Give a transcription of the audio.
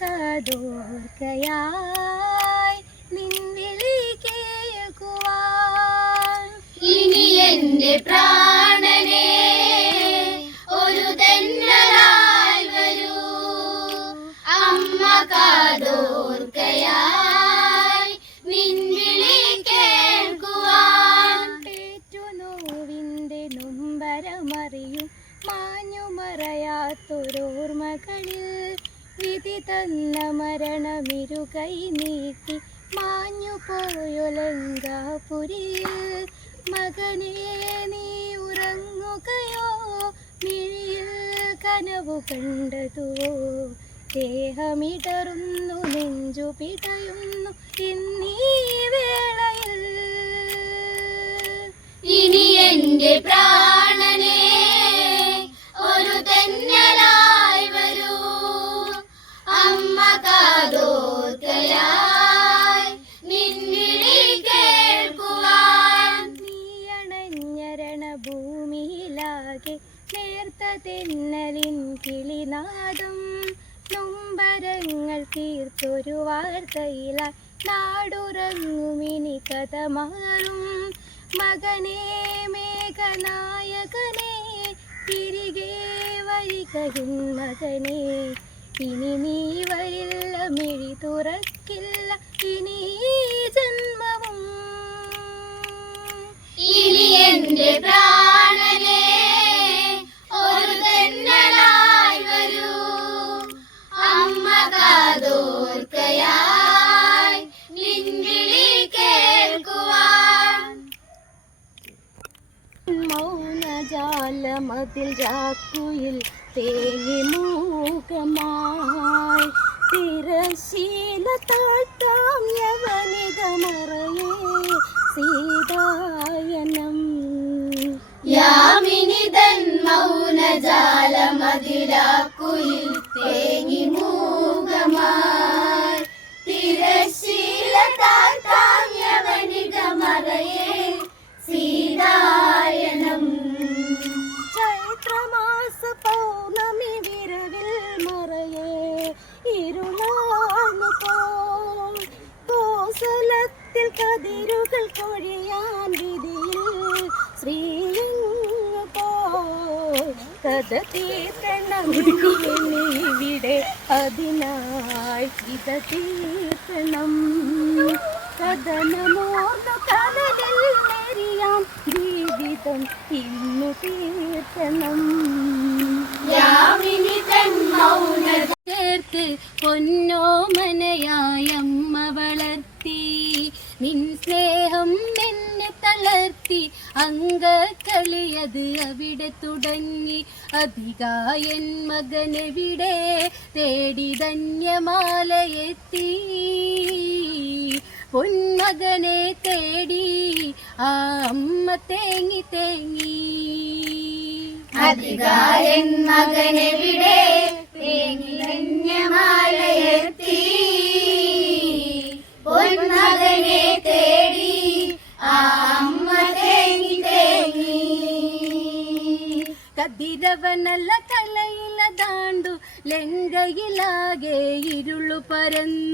കാതോർക്കയായി നിൻവിളി കേൾക്കുവാൻ. ഇനി എന്റെ പ്രാണനെ ഒരു തെന്നലായി വരൂ, അമ്മ കാതോർക്കയായി നിൻവിളി കേൾക്കുവാൻ. പേറ്റുനോവിന്റെ നൊമ്പരമറിയും മാഞ്ഞുമറയാത്തൊരോർമ്മകളിൽ വിധി തന്ന മരണമിരുകൈ നീട്ടി മാഞ്ഞു പോയൊലങ്കാപുരിയിൽ. മകനേ നീ ഉറങ്ങുകയോ, മിഴിയിൽ കനവു കണ്ടതുവോ? ദേഹമിടറുന്നു, നെഞ്ചു പിടയുന്നു എന്നീ വേളയിൽ. ഇനി എന്റെ പ്രാണനെ ഒരു തെന്നലായി വരൂ, അമ്മ കാതോർക്കയായി നിൻവിളി കേൾക്കുവാൻ. നീയണഞ്ഞരണ ഭൂമിയിലാകെ നേർത്ത തെന്നലിൻ കിളിനാദം, നൊമ്പരങ്ങൾ തീർത്തൊരു വാർത്തയിലായി നാടുറങ്ങുമിനി കഥ മാറും. മകനേ മേഘനായകനേ, തിരികെ വരികയും മകനേ. ഇനി നീ വരില്ല, മിഴി തുറക്കില്ല ഇനി ജന്മവും. ഇനി എന്റെ പ്രാണനെ ഒരു തെന്നലായി വരൂ, അമ്മ കാതോർക്കയായി നിൻവിളി കേൾക്കുവാൻ. മൗനജാലമതിൽ രാക്കുയിൽ തേങ്ങി മൂകമായി തിരശീല താഴ്ത്താം യവനികമറയേ സീതായനം. യാമിനിതൻ മൗനജാലമതിരാക്കുയിൽ തേങ്ങി മൂകമായി തിരശീല താഴ്ത്താം യവനികമറയേ സീതായനം. ചൈത്രമാസ പൗർണമി വിരവിൽ മറയേ ഇരുളാന്നു പോൽ. കോസലത്തിൽ കതിരുകൾ കൊഴിയാൻ വിധിയിൽ ശ്രീയങ്ങു പോൽ. കഥ തീർക്കണം ഇവിടെ, അതിനായി ചിത തീർക്കണം. കഥനമോർന്നു കടലിൽ മെരിയാം ജീവിതം ഇന്നു തീർക്കണം. യാമിനിതൻ മൗന ചേർത്ത് പൊന്നോമനയായ അമ്മ വളർത്തി, നിൻ സ്നേഹം എന്നെ തളർത്തി. അങ്കക്കളിയത് അവിടെ തുടങ്ങി, അധികായൻ മകനെവിടെ തേടി ധന്യമാലയെത്തി. പൊന്മകനെ തേടി ആ അമ്മ തേങ്ങി തേങ്ങി. അധികാരൻ മകനെവിടെ തേങ്ങി ധന്യമാലയെത്തി. പൊന്മകനെ തേടി ആ അമ്മ തേങ്ങി തേങ്ങി. കതിരവനല്ല തലയില ദാണ്ടു ലങ്കയിലാകെ ഇരുളു പരന്നു.